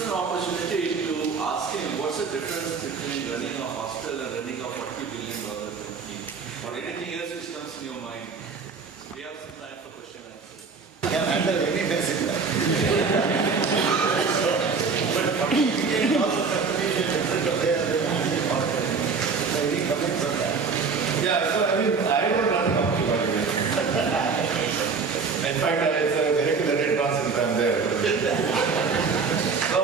is an opportunity to ask him what's the difference between running a hostel and running a $40 billion company, or anything else which comes in your mind. We have some time for question and answer. Can handle any basic life. But $40 billion company is different way than any hostel. Any comments on that? Yeah, so I mean, I don't run a company, by the way. In fact, it's a direct return since I'm there. So,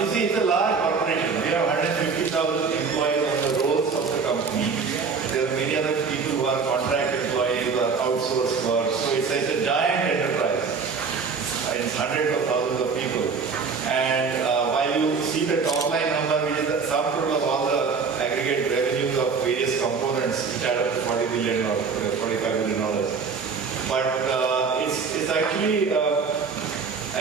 you see, it's a large corporation. We have 150,000 employees on the rolls of the company. There are many other people who are contract employees or outsourced work. So, it's a giant enterprise. It's hundreds of thousands of people. And while you see the top line number, which is the sum total of all the aggregate revenues of various components, which add up to $40 billion or $45 billion. But it's actually, I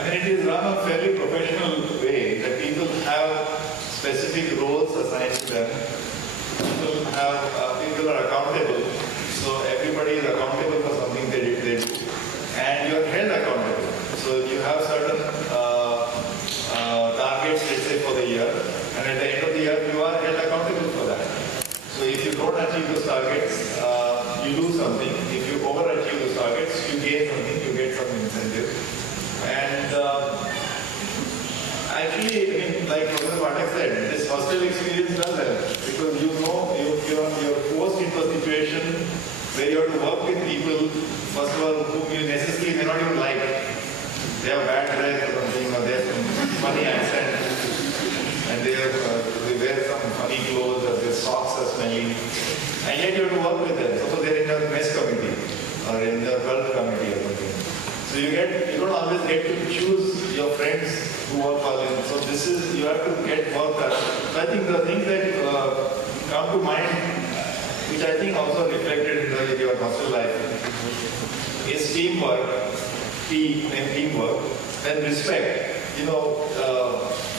mean, it is run a fairly professional way that people have specific roles assigned to them. People are accountable. So everybody is accountable for something they do. And you are held accountable. So you have certain targets, let's say, for the year. And at the end of the year, you are held accountable for that. So if you don't achieve those targets, you lose something. If you overachieve those targets, you gain something, you get some incentive. And actually, I mean, like Professor Pathak said, this hostel experience does help. Because you know, you're forced into a situation where you have to work with people, first of all, whom you necessarily may not even like. They have bad breath or something, or they have some funny accent, and they wear some funny clothes, or their socks are smelly, and yet you have to work with them. Suppose they're in the mess committee, or in the cult committee or something. So you don't always get to choose your friends who work for them. So you have to get work done. So I think the things that come to mind, which I think also reflected in your hostel life, is teamwork, teamwork, and respect.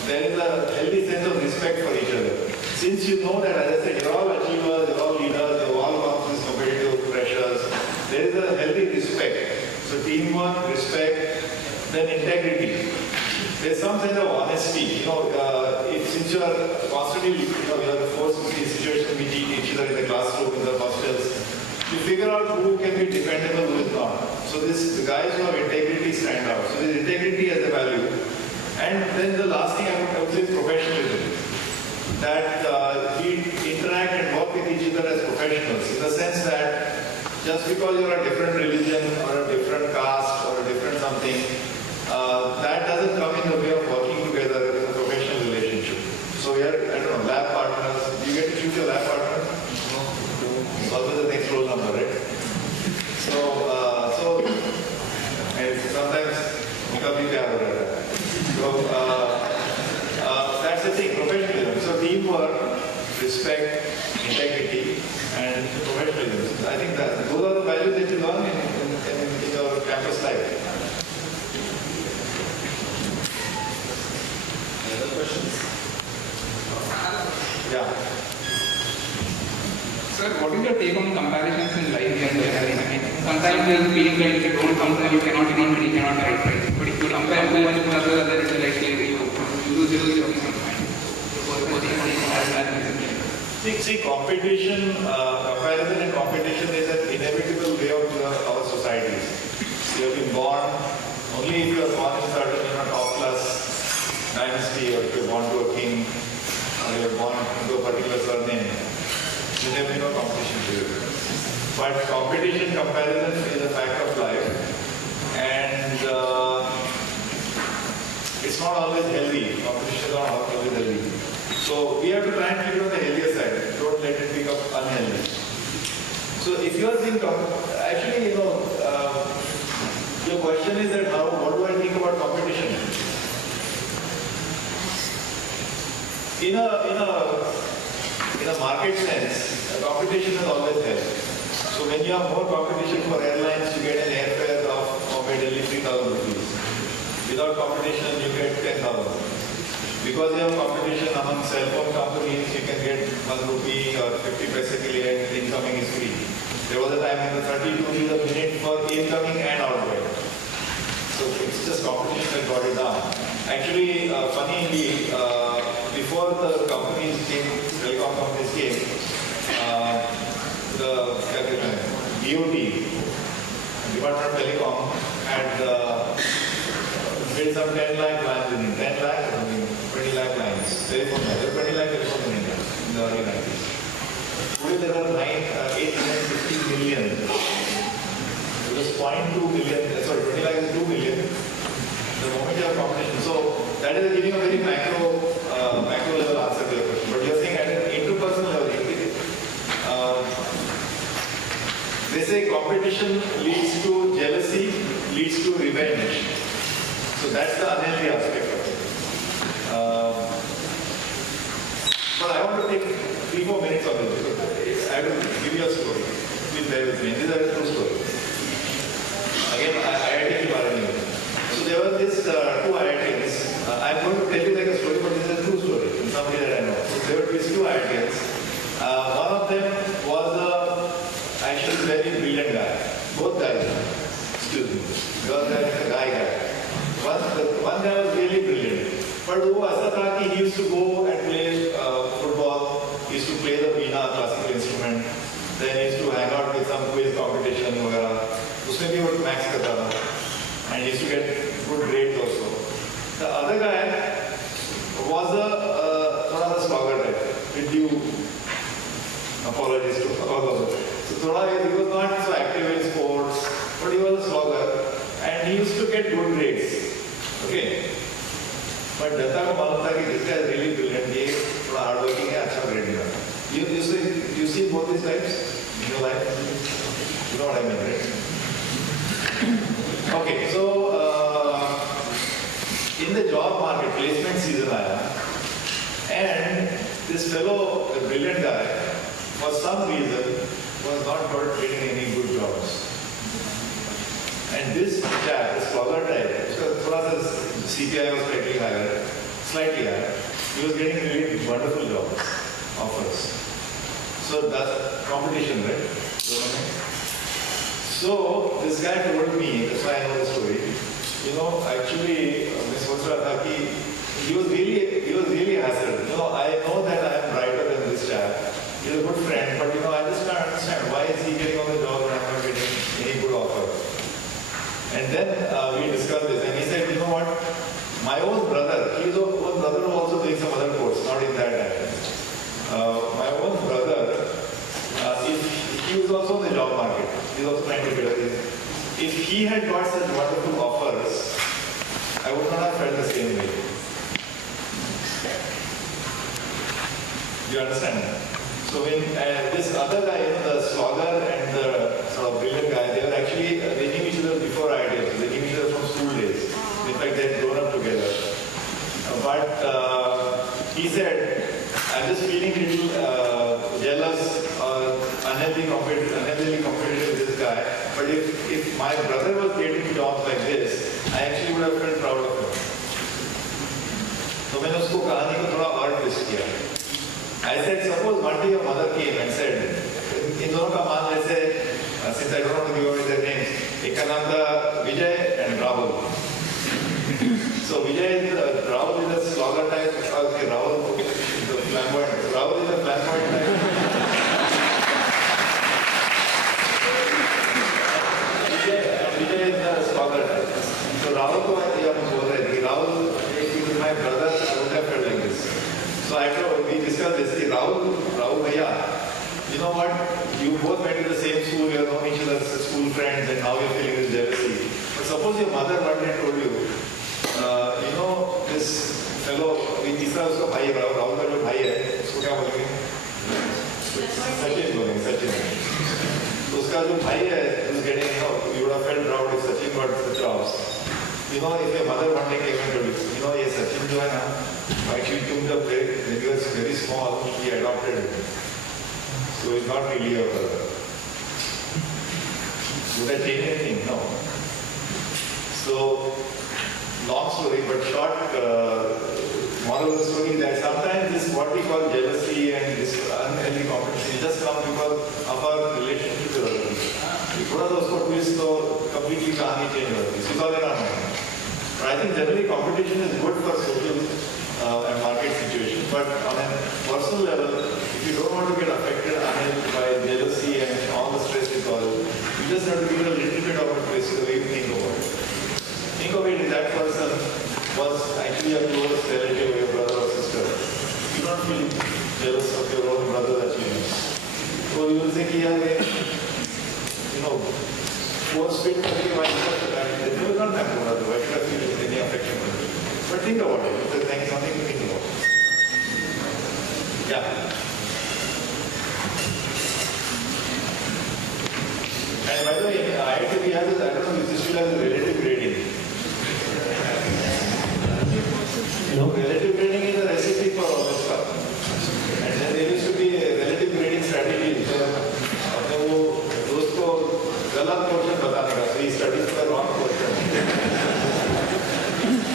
There is a healthy sense of respect for each other. Since you know that, as I said, you're all achievers, you're all leaders, you've all gone through these competitive pressures, there is a healthy respect. So teamwork, respect, then integrity. There's some sense of honesty. Since you are constantly, you are forced to see situations which each other in the classroom, in the hostels, you figure out who can be dependable, who is not. So the guys who have integrity stand out. So there's integrity as a value. And then the last thing I would say is professionalism. That we interact and work with each other as professionals, in the sense that just because you're a different religion or a different caste or a different something, that doesn't come in the way of working together in a professional relationship. So we are, I don't know, lab partners. You get to choose your lab partner. It's always the next roll number, right? So sometimes that's the thing, professionalism. So teamwork, respect, integrity, and professionalism. I think that those are the values that you learn in your campus life. Any other questions? Yeah. Sir, what is your take on comparisons in life and career? I mean, sometimes there is a feeling that if you don't compare, you cannot win and you cannot write, right? But if you compare too much with others, then it's like you lose your peace of mind. See, competition, comparison and competition is an inevitable way of our societies. You have been born, only if you are born in certain top class dynasty, or if you are born to a king, or you are born into a particular surname, there will be no competition to you. But competition, comparison is a fact of life, and it's not always healthy. Competition is not always healthy. So we have to try and keep it on the healthier side. Don't let it become unhealthy. So if you are saying, actually, your question is that what do I think about competition? In a market sense, competition has always helped. So when you have more competition for airlines, you get an airfare of Delhi 3,000 rupees. Without competition, you get 10,000. Because you have competition among cell phone companies, you can get 1 rupee or 50 paise ke liye incoming is free. There was a time when the 32 rupees a minute for incoming and outgoing. So it's just competition that got it down. Actually, funny interestingly, before the companies came, telecom companies came, the DOT, Department of Telecom, had built some 10 lakh lines in 10 lakh, 20 lakh lines. Telephone lines. There were 20 lakh telephones in India in the early 90s. Today there are 850 million. It was 0.2 million, sorry, 20 lakh is 2 million. The moment you have competition. So that is giving a very macro level answer to your question. But you are saying at an interpersonal level, they say competition leads to jealousy, leads to revenge. So that's the unhealthy aspect of it. But I want to take 3-4 minutes on this because I will give you a story. Please bear with me. These are a true story. Again, IIT Bharani. So there were these two IITians. I'm going to tell you like a story, but this is a true story. It's something that I know. So there were these two IITians. One of them was actually a very brilliant guy. Both guys. Excuse me. Because they're a guy. One guy was really brilliant. But he used to go and play football. He used to play the veena, classical instrument. Then he used to hang out with some quiz competition. Usme bhi wo max karta tha. And he used to get good grades also. The other guy was a slogger type. With due apologies to all of us. So he was not so active in sports, but he was a slogger. And he used to get good grades. Okay? But Data ko malum tha ki this guy is really brilliant. He is hard working, acha grade diya. You see both these types in your life? You know what I mean, right? Okay, so in the job market, placement season and this fellow, the brilliant guy, for some reason was not getting any good jobs. And this chap, this scholar type, the CPI was slightly higher, he was getting really wonderful jobs, offers. So that's competition, right? So this guy told me, that's why I know the story. Actually, Ms. Vatsrataki, he was really hassled. I know that I am brighter than this chap. He's a good friend, but I just can't understand why is he getting on the job and I'm not getting any good offer. And then we discussed this, and he said, you know what? My own brother, his own brother was also doing some other course, not in that time. My own brother, he was also in the job market. He was also trying to get a reason. If he had got such wonderful offers, I would not have felt the same way. Do you understand? So when this other guy, the slogger and the sort of brilliant guy, they were actually, they knew each other before IIT. They knew each other from school days. In fact, they had grown up together. But he said, I'm just feeling a little jealous or unhealthily competitive with this guy. But if my brother was getting jobs like this, I actually would have felt proud of him. So मैंने उसको कहानी को थोड़ा और twist किया. I said, suppose one day your mother came and said, in दोनों का मान जैसे, since I don't want to give away their names, एक का नाम था Vijay and Rahul. So Vijay is Rahul is a slogger type. Okay, Rahul is the flamboyant. Rahul is a flamboyant type. Vijay is the slogger type. So Rahul को हम बोल रहे थे. Rahul, if he was my brother, I would have felt like this. So after we discussed this, Rahul Bhaiya, you know what? You both went to the same school, you have known each other as school friends, and now you're feeling this jealousy. But suppose your mother one day told you, this fellow, तीसरा उसका भाई है, राहुल का जो भाई है, उसको क्या बोलेंगे? Sachin बोलेंगे, Sachin. उसका जो भाई है, who's getting, you would have felt proud if Sachin got the jobs. If your mother one day came and told you, ये Sachin जो है ना, actually took the break, when he was very small, he adopted it. So he's not really your brother. Would I change anything? No. So, long story, but short, moral of the story is that sometimes this what we call jealousy and this unhealthy competition just comes because of our relationship with other people. थोड़ा सा उसको twist तो completely कहानी change हो जाती है. But I think generally competition is good for social just have to give it a little bit of a twist to the way you think about it. Think of it, that person was actually a close relative of your brother or sister. You don't feel jealous of your own brother that you know. So you will say, force fit that you will not have to brother. Why should I feel any affection for you? But think about it. There's something to think about. Yeah. And by the way, IIT has this, I don't know if this still has a relative grading. Relative grading is a recipe for all this stuff. And then there used to be a relative grading strategy. So, those को गलत portion बताने का, so he studies the wrong portion.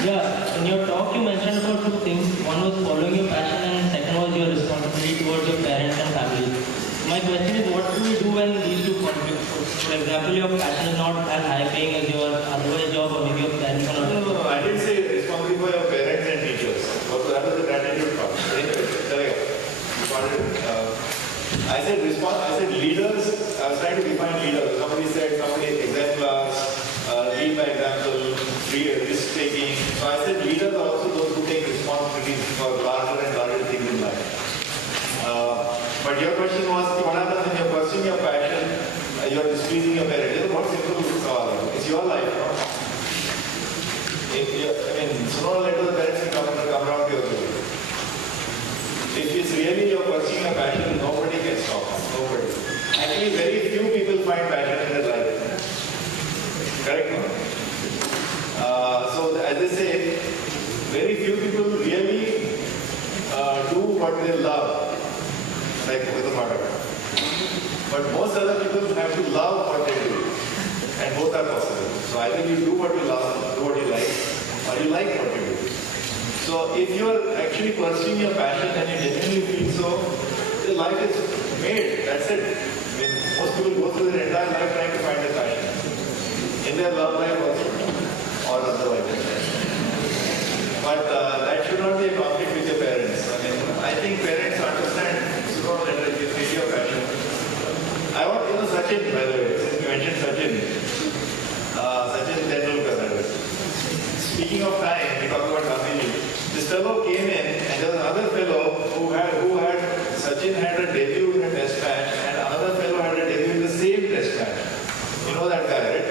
Yeah, in your talk you mentioned about two things. One was following your passion and second was your responsibility towards your parents and family. My question is, what do you do when these two conflict? For example, your passion is not as high paying as your otherwise job or maybe your parents are not. No, I didn't say responsibility for your parents and teachers. That was the gratitude part. Anyway, I said leaders. I was trying to define leaders. Somebody said exemplars, lead by example, risk taking. So I said leaders are also those who take responsibility for larger and larger things in life. But your question was, what happens when you're pursuing your passion, you're displeasing your parents? What's simple sawal? It's your life, no? Sooner or later the parents will come around to your way. If it's really you're pursuing a passion, nobody can stop. Nobody. Actually, very few people find passion in their life. Correct, no? So as I say, very few people really do what they love. Like with the mother. But most other people have to love what they do. And both are possible. So either you do what you love, do what you like, or you like what you do. So if you're actually pursuing your passion and you genuinely feel so, your life is made. That's it. Most people go through their entire life trying to find their passion. In their love life also, or otherwise. But that should not be a conflict with your parents. I think parents understand sooner or later if it's your passion. I want, Sachin, by the way, since you mentioned Sachin Tendulkar. Speaking of time, we talk about Gandhiji. This fellow came in, and there was another fellow who had Sachin had a debut in a test match, and another fellow had a debut in the same test match. You know that guy, right?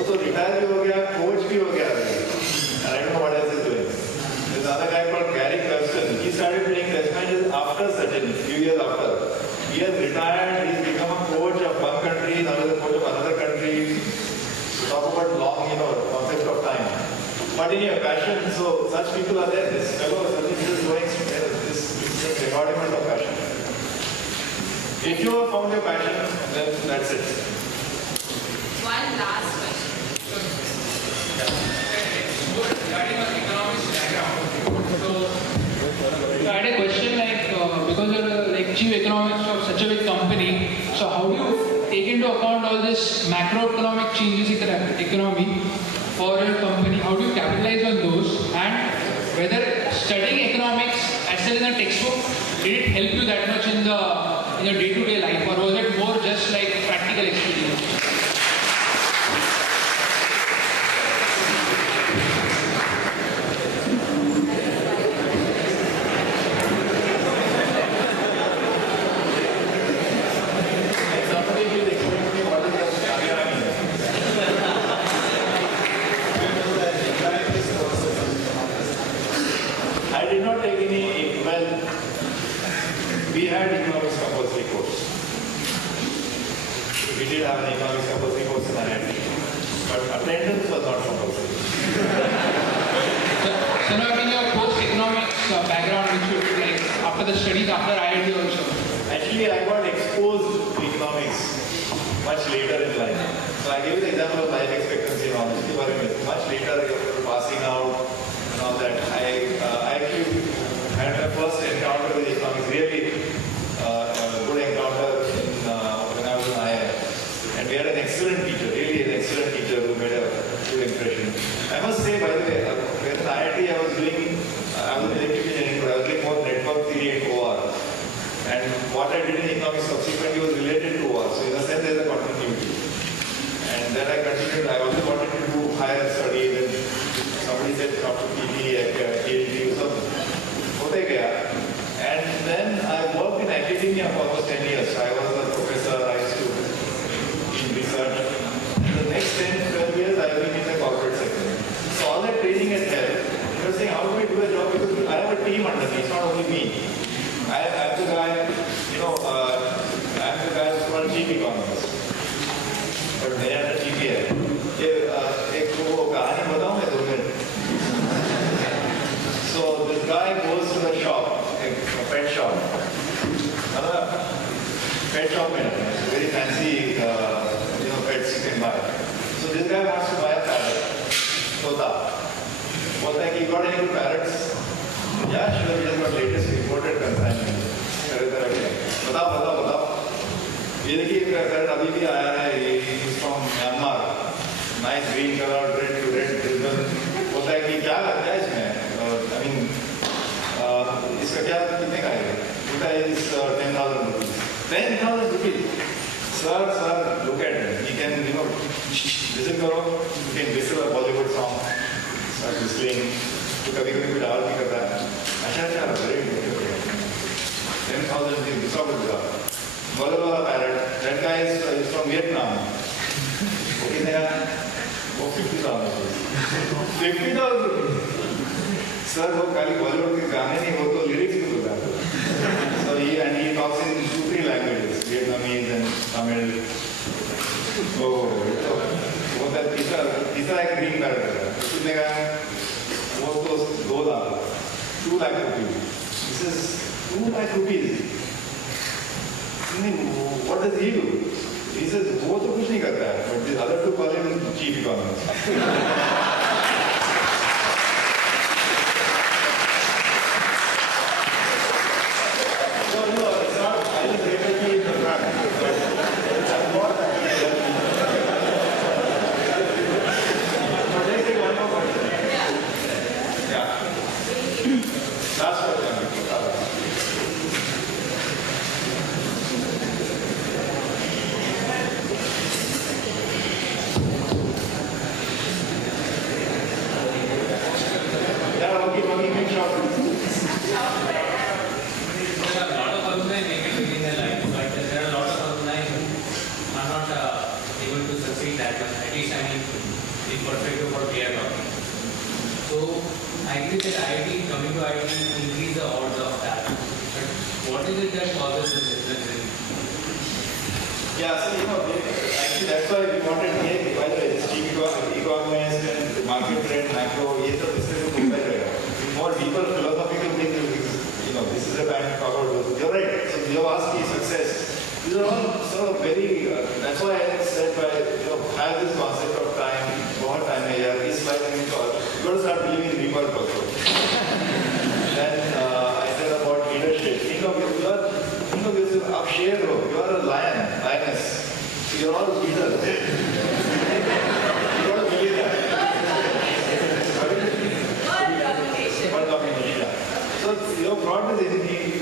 वो तो retire भी हो गया, coach भी हो गया, and I don't know what else he's doing. There's another guy called Gary Kirsten. He started playing test matches after Sachin, a few years after. He has retired. He's become a coach of one country, another coach of another country. Talk about long, concept of time. But in your passion, so such people are there. This fellow Sachin is going this embodiment of passion. If you have found your passion, then that's it. One last question. Regarding my economics background, so I had a question because you're chief economist of such a big company, so how do you take into account all this macroeconomic changes in the economy for your company? How do you capitalize on those? And whether studying economics as well in a textbook, did it help you that much in your day-to-day life, or was it more just like practical experience? We had economics compulsory course. We did have an economics compulsory course in IIT, but attendance was not compulsory. So now in your post-economics background, which you did after the studies, after IIT also? Actually, I got exposed to economics much later in life. So I gave you the example of life expectancy and honesty, but much later, you're passing out and all that. I actually had my first encounter with economics, really good encounter when I was in IIM. And we had an excellent teacher, really an excellent teacher who made a good impression. I must say, by और latest imported consignment तरह के बताओ ये देखिए sir अभी भी आया है ये from Myanmar nice green colour red ribbon होता है कि क्या लगता है इसमें आई मीन इसका क्या कितने का है होता है इस 10,000 rupees sir look at you can listen करो you can whistle a Bollywood song start whistling तो कभी कभी कोई डांस भी करता है अच्छा वेरी 10,000 रुपीज दूसरा कुछ Golden parrot. That guy is from Vietnam. What is that? Oh, 50,000 rupees. 50,000 rupees. Sir, वो खाली बॉलीवुड के गाने नहीं वो तो लिरिक्स भी बोलता है. So he talks in 2-3 languages, Vietnamese and Tamil. So वो तो तीसरा एक ग्रीन पैरेट है. कितने का? वो तो 2 lakh. 2 lakh rupees. This is 2 lakh rupees. What does he do? He says, वो तो कुछ नहीं करता है, but the other two call him chief economist. So, no, it's not, I just definitely the fact. But let's take one more question. Yeah. Last question. Yeah, so actually that's why we wanted to make, by the way, this chief economist and market trend, macro, ये सब इससे तो होता ही रहेगा. More deeper philosophical things, this is a time to talk about. You're right. So you have asked me success. These are all sort of very. That's why I said by have this concept of time. बहुत time है यार. इस life में तो you got to start believing in rebirth also. Then I said about leadership. Think of yourself. आप शेर हो. You are a lioness. So you're all leaders. You got to believe that. Word combination. So you have brought this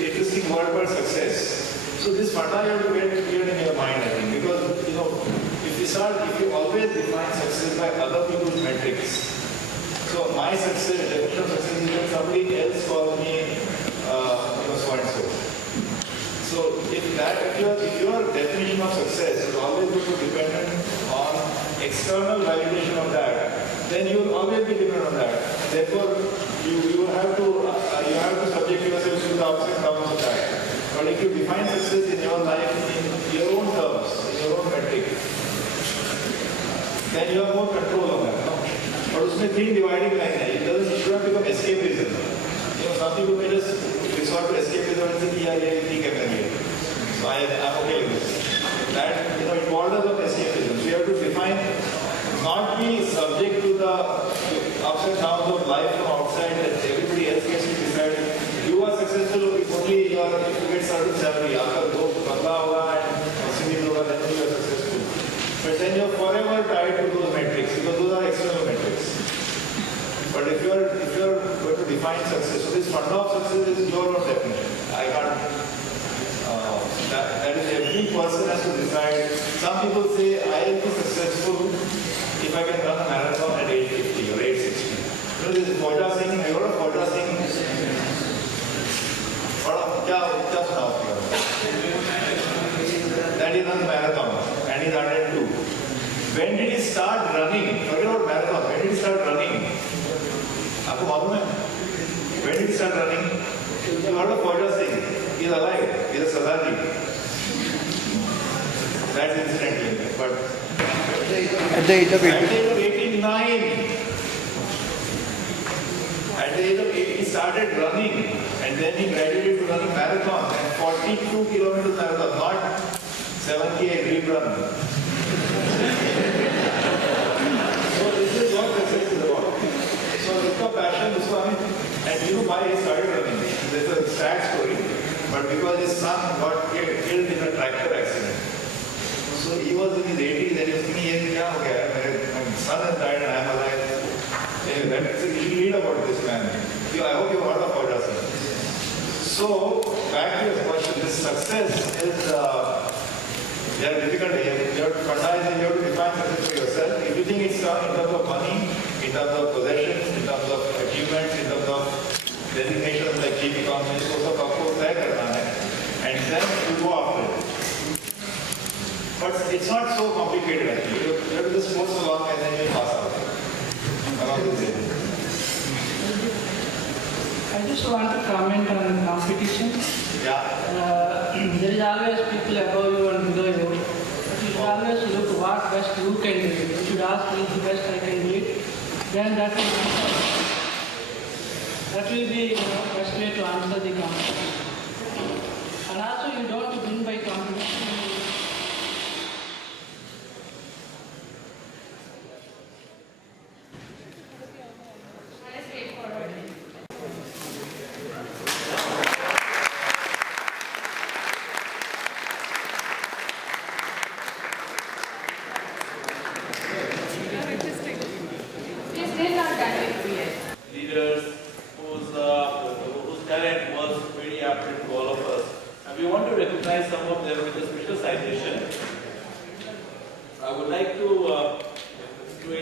interesting word for success. So this funda you have to get clear in your mind, I think, because if you always define success by other people's metrics. So my success, definition of success is when somebody else calls me, so and so. So if your definition of success is always going to be dependent on external validation of that, then you will always be dependent on that. Therefore, you have to subject yourself to the ups and downs of that. But if you define success in your life in your own terms, in your own metric, then you have more control on that. No? But उसमें 3 dividing line है. It should not become escapism. Some people may just resort to escapism and say, yeah, ठीक है मेरे लिए. So I'm okay with this. That it borders on escapism. So you have to define, not be subject to the ups and downs of life from outside that everybody else gets to decide. You are successful if only if you get certain salary. After those bangla hoga and oxygen hoga, then you are successful. But then you are forever tied to those metrics because those are external metrics. But if you are going to define success, so this funda of success is your own definition. I can't. That is every person has to decide. Some people say I will be successful if I can run a marathon at 8:50 or 8:60. This is Fauja Singh. I heard of Fauja Singh. क्या सुना उसके बारे में? That he runs marathon and he's 102. When did he start running? Forget about marathon. When did he start running? आपको मालूम है? When did he start running? You heard of Fauja Singh? He's alive. He's a Sardaji. That's incidentally, but At the age of 89. At the age of 8, he started running, and then he graduated to running marathon, and 42 kilometers marathon, not 78 dream run. So this is what success is about. So उसका passion, and why he started running. There's a son has died and I'm alive. You should read about this man. I hope you've heard of Hoja sir. So, back to your question, this success is very difficult. You have to define success for yourself. If you think it's in terms of money, in terms of possessions, in terms of achievements, in terms of designations like chief economist, वो सब आपको तय करना है, and then you go after it. But it's not so complicated actually. You have to just force along and then you pass out. I just want to comment on competition. Yeah. There is always people above you and below you. But you should always look what best you can do. You should ask me the best I can do it. Then that will be best way to answer the competition. And also you don't win by competition. Leaders whose talent was very apparent to all of us. And we want to recognize some of them with a special citation. I would like to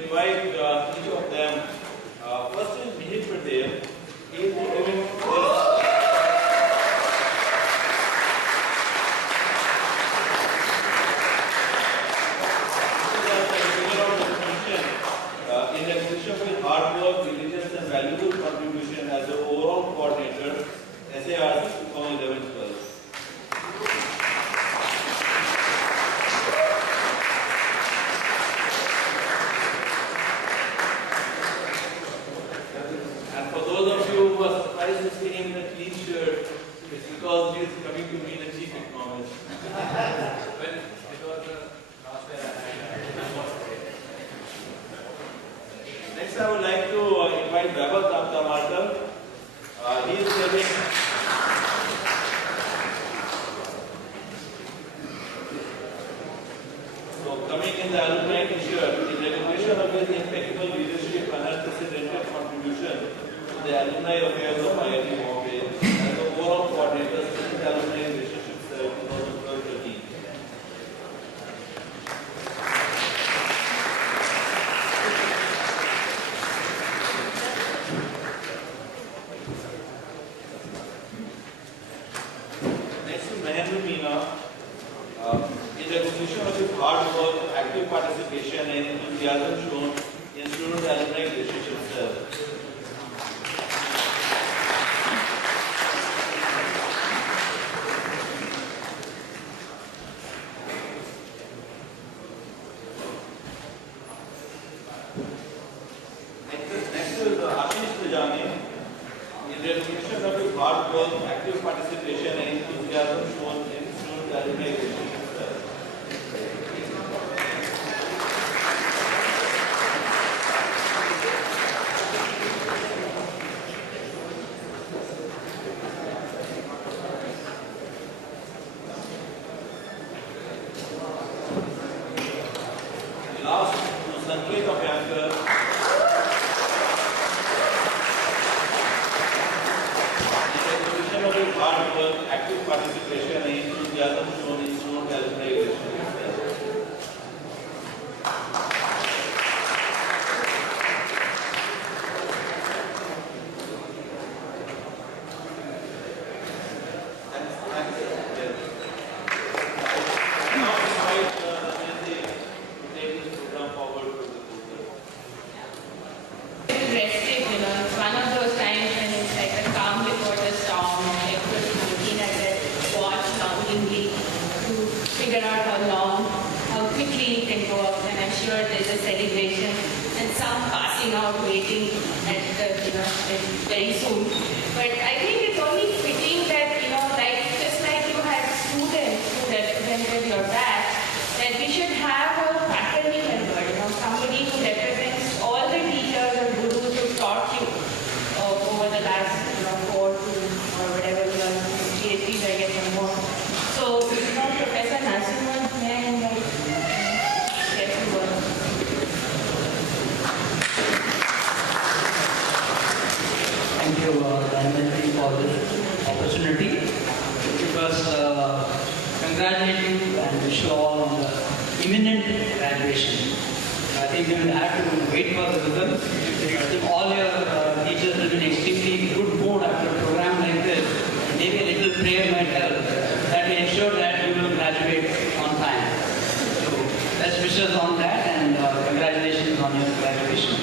invite each of them. First is Mihir Patel. He is giving in recognition with hard work, diligence and valuable contribution as the overall coordinator, SARC 2011-12. And for those of you who are surprised to see him in a clean shirt, it's because he is coming to meet the chief economist. Next, I would like to invite Vaibhav Tamtamarkar. He is serving. So, coming in the alumni t-shirt, in recognition of his impeccable leadership and unprecedented contribution to the alumni affairs of IIT Bombay and the overall coordinator student alumni relationship cell 2012-13. In recognition of his hard work, active participation and enthusiasm shown in student alumni relationship cell. Next is Ashish Tijani. In recognition of his hard work, active participation and enthusiasm shown in student alumni relationship cell. Last, to Sanket of Yankar. Hard work, active participation and enthusiasm shown in student alumni relationship cell. Now invite Nancy to take this program forward to the podium. Rested, it's one of those times when it's like a calm before the storm. Everybody's looking at that watch longingly to figure out how quickly it can go up. And I'm sure there's a celebration and some passing out waiting at very soon. But I think it's only fitting that, just like you had students who represented your batch, that we should have a faculty member, somebody who represents all the teachers or gurus who taught you over the last 4 to or whatever your PhDs, I guess, or more. So, Professor Narasimhan, may I invite? Yes, you were. opportunity to first congratulate you and wish you all on the imminent graduation. I think you will have to wait for the results. I think all your teachers will be in extremely good mood after a program like this. Maybe a little prayer might help. That will ensure that you will graduate on time. So best wishes on that and congratulations on your graduation.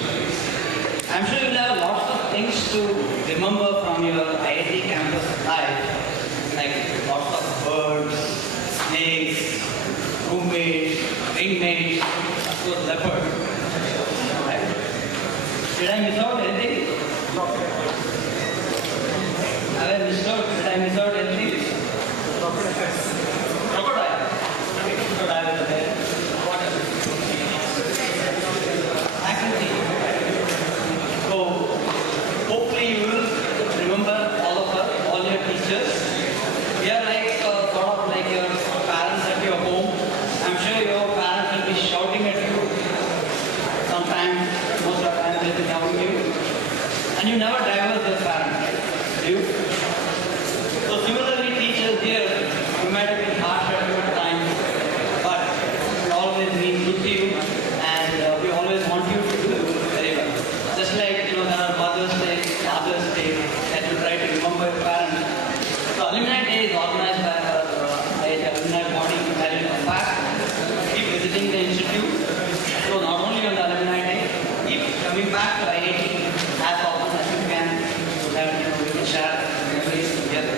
I'm sure you'll have lots of things to remember from your IIT campus life, like lots of birds, snakes, roommates, ringmates, of course leopard. Right? Did I miss out anything? Have I missed out? Did I miss out anything? Crocodile. Crocodile is there. What else? Faculty. So, hopefully you will remember all of us, all your teachers. We are like sort of like your parents at your home. I'm sure your parents will be shouting at you. Sometimes, most of the time they'll be shouting at you. And you never divorce your parents, right? Do you? So similarly, teachers here, you might have been harsh at your time, but we always mean good to you, and we always want you to do very well. Just like, there are Mother's Day, Father's Day, that you try to remember your parents. So Alumni Day is organized by our alumni body, where you come back, keep visiting the institute. So not only on the Alumni Day, keep coming back to IIT as often as you can, so that we can share memories together.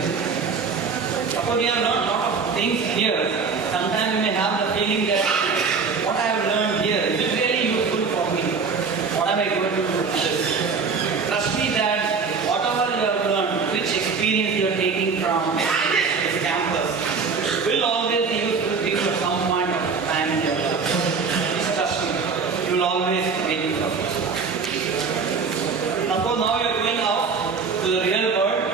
Of course, we have learned a lot of things here. Sometimes you may have the feeling that what I have learned here is it really useful for me? What am I going to do with this? Trust me that whatever you have learned, which experience you are taking from this campus, will always be useful to you at some point of time in your life. Please trust me. You will always make it up. Of course, now you are going out to the real world.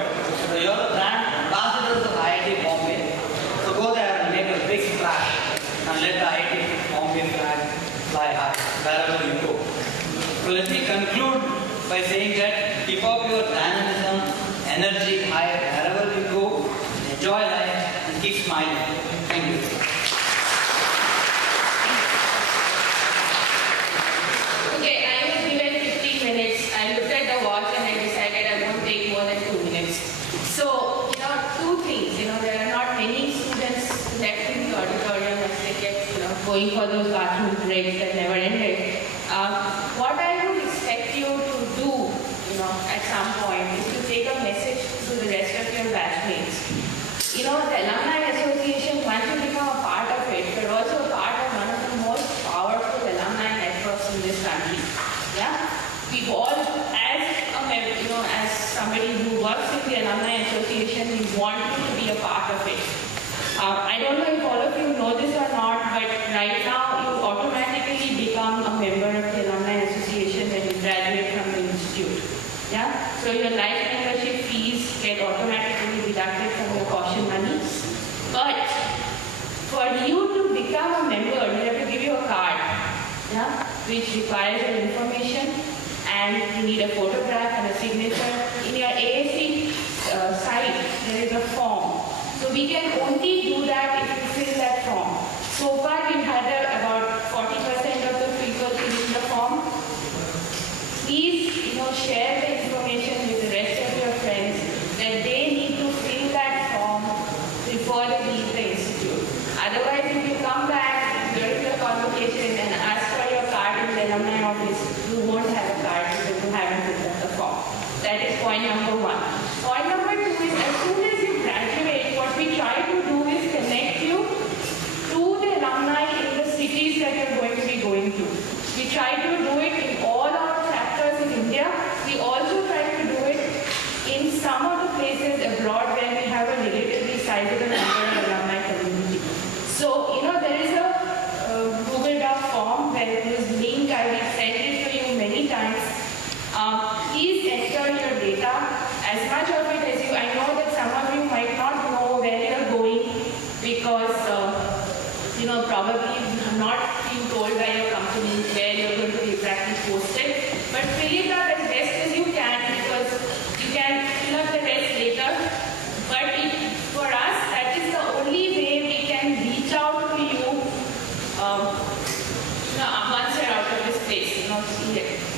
So you are the brand ambassadors of IIT Bombay. So go there and make a big splash and let the IIT Bombay flag fly high wherever you go. So let me conclude by saying that keep up your dynamism, energy high wherever you go. Enjoy life and keep smiling. Thank you. Okay, I was given 15 minutes. I looked at the watch and I decided I won't take more than 2 minutes. So, two things. There are not many students left in the auditorium as they kept, going for those bathroom breaks that never ended. What I would expect you to do, at some point is to take a message to the rest of your batchmates. The Alumni Association, once you become a part of it, you're also a part of one of the most powerful alumni networks in this country. Yeah? We've all, as somebody who works in the Alumni Association, we want you to be a part of it. I don't know if all of you know this or not, but right now you automatically become a member of the Alumni Association when you graduate from the institute. Yeah? So your life membership fees get automatically deducted from your caution money. But for you to become a member, we have to give you a card, yeah, which requires your information, and you need a photograph and a signature. In your ASC site, there is a form. So we can only do that if you fill that form. So far, we've had about 40% of the people filling the form. Please, share the information with the rest of your friends that they need to fill that form before they leave the institute. Otherwise, if you come back during the convocation and ask for your card in the alumni office, you won't have a card because you haven't filled out the form. That is point number one. Point number two is, as soon as you graduate, what we try to do is connect you to the alumni in the cities that you're going to be going to. We try to do it in all our chapters in India. We also try to do it in some of the places abroad where we have a relatively sizable number of alumni community. So, there is a Google Doc form where there is link. I will send it to you many times. Please enter your data, as much of it as you. I know that some of you might not know where you are going because, probably not being told by your company where you're going to be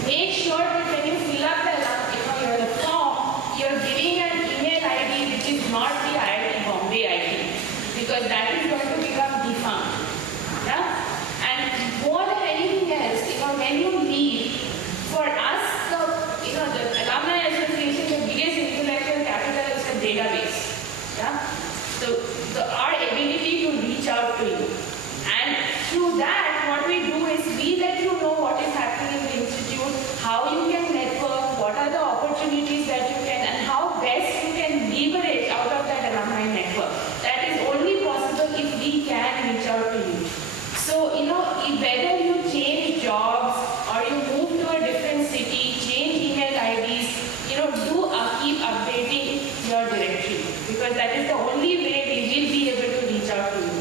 make sure that when you fill up the form, you're giving an email ID which is not the IIT Bombay ID, because that is going to become defunct. Yeah? And more than anything else, when you leave, for us, the Alumni Association, the biggest intellectual capital is a database. Yeah? So our ability to reach out to you. And through that, what we do is we let you know what is happening in the institute, how you can network, what are the opportunities that you can, and how best you can leverage out of that alumni network. That is only possible if we can reach out to you. So, whether you change jobs or you move to a different city, change email IDs, do keep updating your directory, because that is the only way we will be able to reach out to you.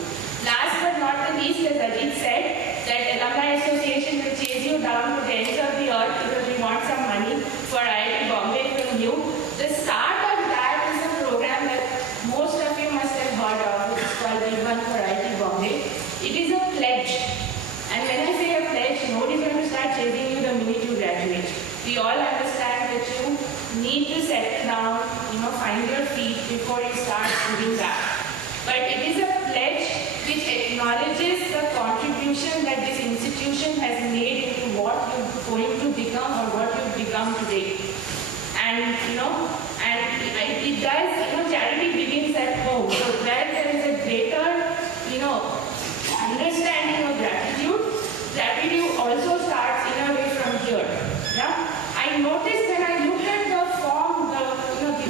Last but not the least, as Ajit said, that Alumni Association will chase you down to the ends of the earth because we want some money for IIT Bombay from you. The start of that is a program that most of you must have heard of, which is called the One for IIT Bombay. It is a pledge. And when I say a pledge, nobody is going to start chasing you the minute you graduate. We all understand that you need to settle down, find your feet before you start giving back. But it is a pledge which acknowledges the contribution that this institution has made into what you're going to become or what you've become today. And, it does, charity begins at home. So where there is a greater, understanding of gratitude also starts in a way from here. Yeah? I noticed when I looked at the form, the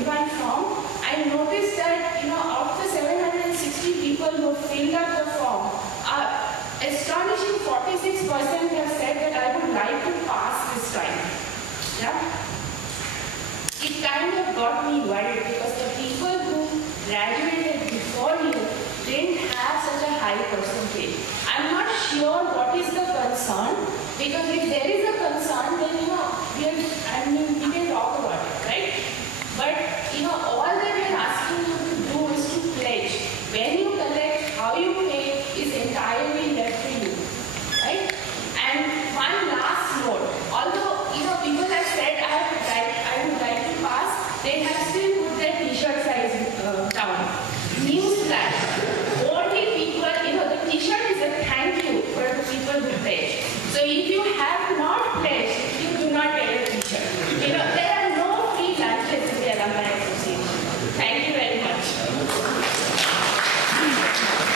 one form, I noticed that, of the 760 people who filled up the form, astonishing 46% have said that I would like to pass this time. Yeah? It kind of got me worried because the people who graduated before you didn't have such a high percentage. I'm not sure what is the concern, because if there is a concern, then